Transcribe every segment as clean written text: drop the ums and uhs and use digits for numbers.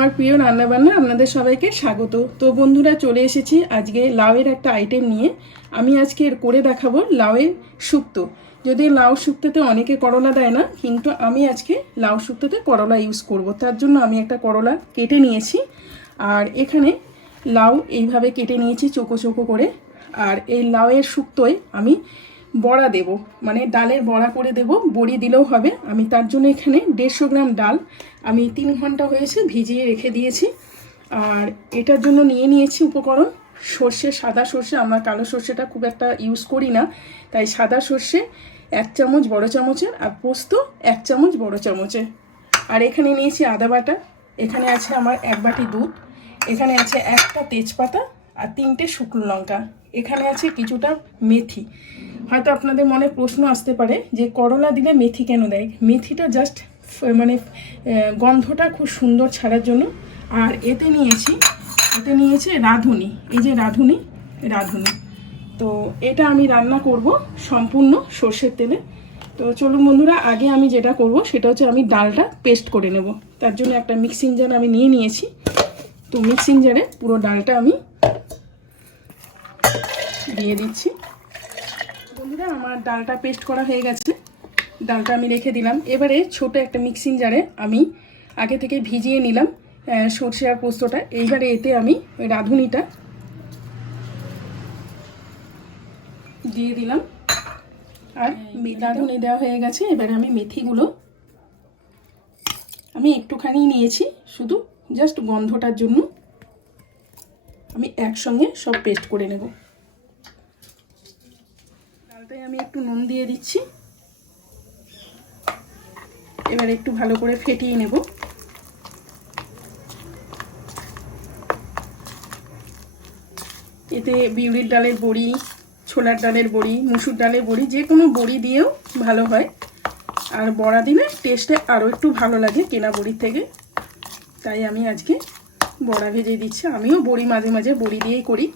আমার প্রিয় রান্নাবান্না আপনাদের সবাইকে স্বাগত। তো বন্ধুরা, চলে এসেছি আজকে লাউয়ের একটা আইটেম নিয়ে। আমি আজকে করে দেখাবো লাউয়ের শুক্তো। যদি লাউ শুক্তোতে অনেকে করলা দেয় না, কিন্তু আমি আজকে লাউ শুক্তোতে করলা ইউজ করব। তার জন্য আমি একটা করলা কেটে নিয়েছি, আর এখানে লাউ এইভাবে কেটে নিয়েছি চোখো চোখো করে। আর এই লাউয়ের শুক্তোয় আমি বড়া দেব, মানে ডালের বড়া করে দেব, বড়ি দিলেও হবে। আমি তার জন্য এখানে 150 গ্রাম ডাল আমি 3 ঘন্টা হয়েছে ভিজিয়ে রেখে দিয়েছি। আর এটার জন্য নিয়ে নিয়েছি উপকরণ সর্ষে, সাদা সর্ষে। আমরা কালো সর্ষেটা খুব একটা ইউজ করি না, তাই সাদা সর্ষে 1 চামচ বড় চামচের, আর পোস্ত 1 চামচ বড় চামচের। আর এখানে নিয়েছি আদা বাটা, এখানে আছে আমার 1 বাটি দুধ, এখানে আছে একটা তেজপাতা আর 3টে শুকনো লঙ্কা, এখানে আছে কিছুটা মেথি। হয়তো আপনাদের মনে প্রশ্ন আসতে পারে যে করলা দিলে মেথি কেন দেয়। মেথিটা জাস্ট মানে গন্ধটা খুব সুন্দর ছাড়ার জন্য। আর এতে নিয়েছি রাঁধুনি, এই যে রাঁধুনি। তো এটা আমি রান্না করব সম্পূর্ণ সর্ষের তেলে। তো চলুন বন্ধুরা, আগে আমি যেটা করব সেটা হচ্ছে আমি ডালটা পেস্ট করে নেব। তার জন্য একটা মিক্সিং জার আমি নিয়ে নিয়েছি। তো মিক্সিং জারে পুরো ডালটা আমি দিয়ে দিচ্ছি। বন্ধুরা, আমার ডালটা পেস্ট করা হয়ে গেছে, ডালটা আমি রেখে দিলাম। এবারে ছোট একটা মিক্সিং জারে আমি আগে থেকে ভিজিয়ে নিলাম সর্ষে আর পোস্তটা। এইবারে এতে আমি ওই রাঁধুনিটা দিয়ে দিলাম, আর রাঁধুনি দেওয়া হয়ে গেছে। এবারে আমি মেথিগুলো আমি একটুখানি নিয়েছি, শুধু জাস্ট গন্ধটার জন্য আমি একসঙ্গে সব পেস্ট করে নেব। ডালটায় আমি একটু নুন দিয়ে দিচ্ছি, এবার একটু ভালো করে ফেটিয়ে নেব। এতে বিউলির ডালের বড়ি, ছোলার ডালের বড়ি, মুসুর ডালের বড়ি, যে কোনো বড়ি দিয়েও ভালো হয়। আর বড়া দিলে টেস্টে আরও একটু ভালো লাগে কেনা বড়ির থেকে, তাই আমি আজকে বড়া ভেজে দিচ্ছি। আমিও বড়ি মাঝে মাঝে বড়ি দিয়েই করি।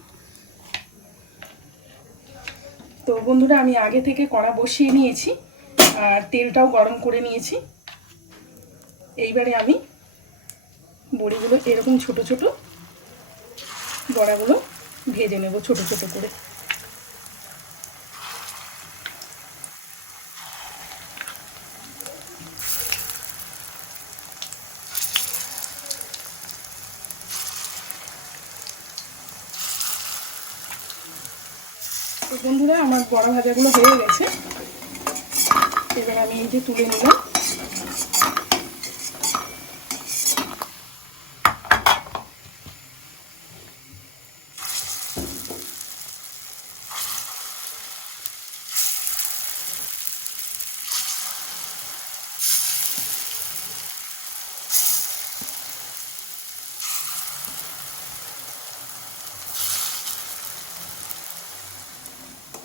তো বন্ধুরা, আমি আগে থেকে কড়া বসিয়ে নিয়েছি আর তেলটাও গরম করে নিয়েছি। এইবারে আমি বড়িগুলো এরকম ছোট ছোট বড়াগুলো ভেজে নেব ছোট ছোট করে। তো বন্ধুরা, আমার বড়া ভাজাগুলো হয়ে গেছে। এবার আমি এই যে তুলে নিলাম।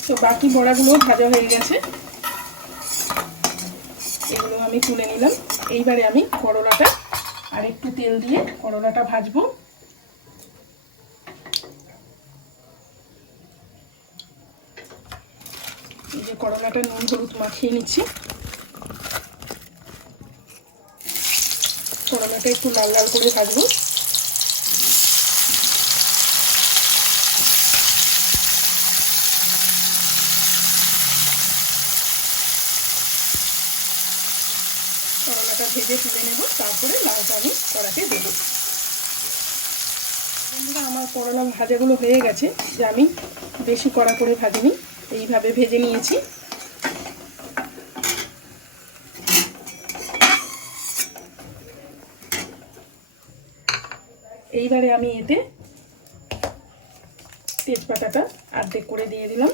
তো বাকি বড়াগুলো ভাজা হয়ে গেছে, এগুলো আমি তুলে নিলাম। এইবারে আমি করলাটা আর একটু তেল দিয়ে করলাটা ভাজবো। এই যে করলাটা নুন হলুদ মাখিয়ে নিচ্ছি। করলাটা একটু লাল লাল করে ভাজবো। করলাটা ভেজে তুলে নেব, তারপরে লাউটা আমি কড়াতে দেব। বন্ধুরা, আমার করলা ভাজাগুলো হয়ে গেছে, যে আমি বেশি কড়া করে ভাজিনি, এইভাবে ভেজে নিয়েছি। এইবারে আমি এতে তেজপাতাটা অর্ধেক করে দিয়ে দিলাম।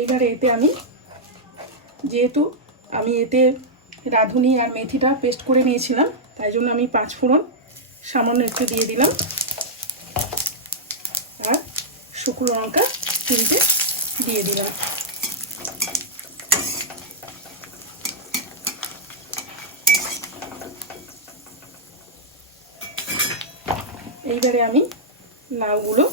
এইবারে এতে আমি, যেহেতু আমি এতে রাঁধুনি আর মেথিটা পেস্ট করে নিয়েছিলাম, তাই জন্য আমি 5 ফোড়ন সামান্য একটু দিয়ে দিলাম, আর শুকনো লঙ্কা 3টে দিয়ে দিলাম। এইবারে আমি লাউগুলো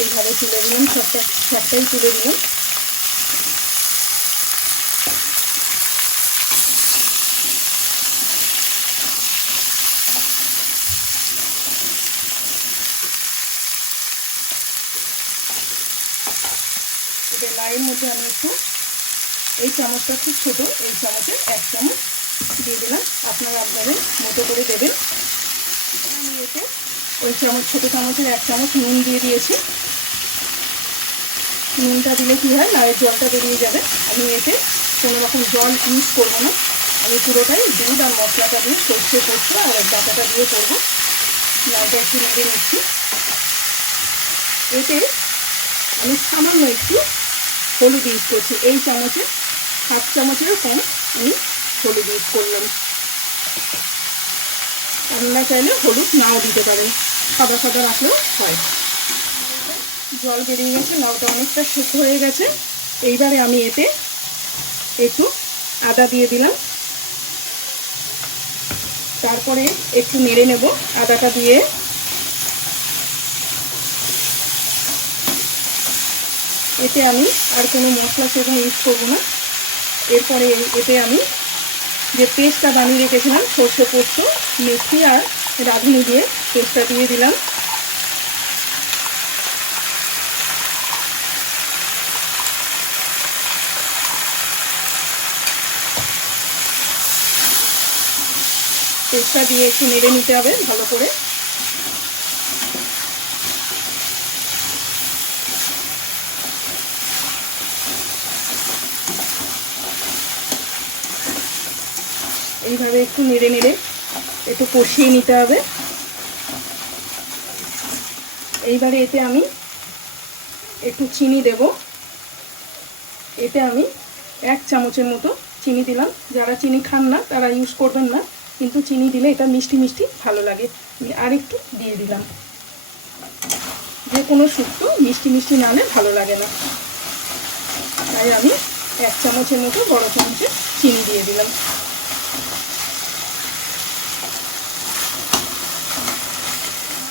এইভাবে তুলে দিলাম, সবটাই তুলে দিলাম। এবার লাউয়ের মধ্যে আমি একটু, এই চামচটা খুব ছোটো, এই চামচের 1 চামচ দিয়ে দিলাম। আপনারা আপনাদের মতো করে দেবেন। আমি এতে ওই ছোটো চামচের 1 চামচ নুন দিয়ে দিয়েছি। নুনটা দিলে কী হয়, লাউয়ের জলটা বেরিয়ে যাবে। আমি এতে কোনো রকম জল ইউজ করবো না, আমি পুরোটাই দুধ আর মশলাটা দিয়ে সর্ষে পোস্ত আর ডাঁটাটা দিয়ে করবো। লাউটা একটু নেড়ে নিচ্ছি। এতে আমি সামান্য একটু হলুদ ইউজ করছি, এই চামচে 1/2 চামচেরও কম আমি হলুদ ইউজ করলাম। আপনারা চাইলে হলুদ নাও দিতে পারেন, সাদা সাদা রাখলেও হয়। জল বেরিয়ে গেছে, লাউটা অনেকটা সেদ্ধ হয়ে গেছে। এইবারে আমি এতে একটু আদা দিয়ে দিলাম, তারপরে একটু নেড়ে নেব আদাটা দিয়ে। এতে আমি আর কোনো মশলা সেরকম ইউজ করবো না। এরপরে এতে আমি যে পেস্টটা বানিয়ে রেখেছিলাম, সর্ষে পোস্ত, মেথি আর রাঁধুনি দিয়ে পেস্টটা দিয়ে দিলাম। পেস্টটা দিয়ে একটু নেড়ে নিতে হবে ভালো করে। এইভাবে একটু নেড়ে নেড়ে একটু কষিয়ে নিতে হবে। এইবারে এতে আমি একটু চিনি দেব। এতে আমি 1 চামচের মতো চিনি দিলাম। যারা চিনি খান না তারা ইউজ করবেন না, কিন্তু চিনি দিলে এটা মিষ্টি মিষ্টি ভালো লাগে। আর একটু দিয়ে দিলাম, যে কোনো শুক্তো মিষ্টি মিষ্টি না হলে ভালো লাগে না, তাই আমি 1 চামচের মতো বড় চামচে চিনি দিয়ে দিলাম।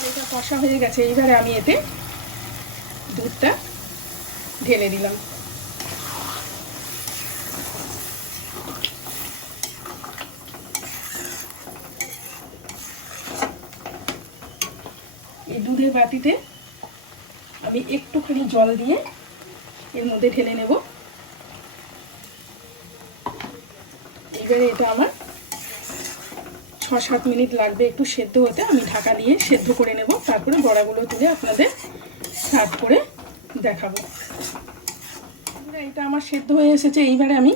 এটা কষা হয়ে গেছে। এইবারে আমি এতে দুধটা ঢেলে দিলাম। এই দুধের বাটিতে আমি একটুখানি জল দিয়ে এর মধ্যে ঢেলে নেব। এবারে এটা আমার 6-7 মিনিট লাগবে একটু সেদ্ধ হতে। আমি ঢাকা দিয়ে সেদ্ধ করে নেব, তারপরে বড়াগুলো তুলে আপনাদের সার্ভ করে দেখাবো। এটা আমার সেদ্ধ হয়ে এসেছে। এইবারে আমি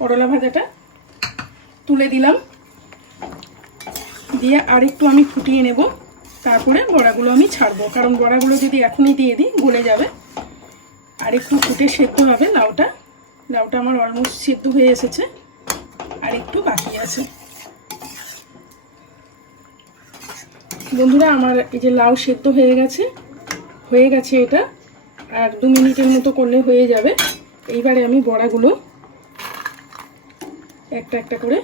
করলা ভাজাটা তুলে দিলাম, দিয়ে আর একটু আমি ফুটিয়ে নেব, তারপরে বড়াগুলো আমি ছাড়বো। কারণ বড়াগুলো যদি এখনই দিয়ে দিই গলে যাবে। আর একটু ফুটে সেদ্ধ হবে লাউটা। লাউটা আমার অলমোস্ট সেদ্ধ হয়ে এসেছে, আর একটু বাকি আছে। বন্ধুরা, আমার এই যে লাউ সেদ্ধ হয়ে গেছে এটা, আর 2 মিনিটের মতো করলে হয়ে যাবে। এইবারে আমি বড়াগুলো একটা একটা করে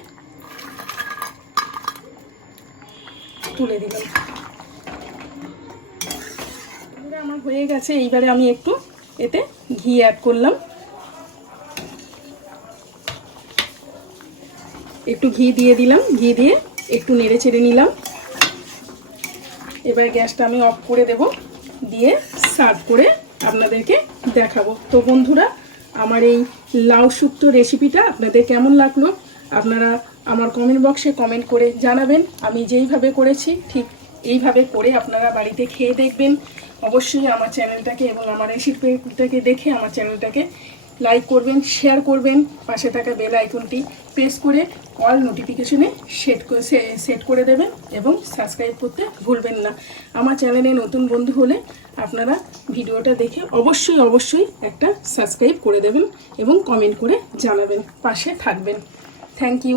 তুলে দিলাম। আমার হয়ে গেছে। এইবারে আমি একটু এতে ঘি অ্যাড করলাম, একটু ঘি দিয়ে দিলাম। ঘি দিয়ে একটু নেড়ে চেড়ে নিলাম। এবার গ্যাসটা আমি অফ করে দেব, দিয়ে সার্ভ করে আপনাদেরকে দেখাবো। তো বন্ধুরা, আমার এই লাউ শুক্তো রেসিপিটা আপনাদের কেমন লাগলো আপনারা আমার কমেন্ট বক্সে কমেন্ট করে জানাবেন। আমি যেইভাবে করেছি ঠিক এইভাবে করে আপনারা বাড়িতে খেয়ে দেখবেন। অবশ্যই আমার চ্যানেলটাকে এবং আমার রেসিপিটাকে দেখে আমার চ্যানেলটাকে লাইক করবেন, শেয়ার করবেন, পাশে থাকা বেল আইকনটি প্রেস করে অল নোটিফিকেশনে সেট করে দেবেন এবং সাবস্ক্রাইব করতে ভুলবেন না। আমার চ্যানেলে নতুন বন্ধু হলে আপনারা ভিডিওটা দেখে অবশ্যই একটা সাবস্ক্রাইব করে দেবেন এবং কমেন্ট করে জানাবেন, পাশে থাকবেন। Thank you.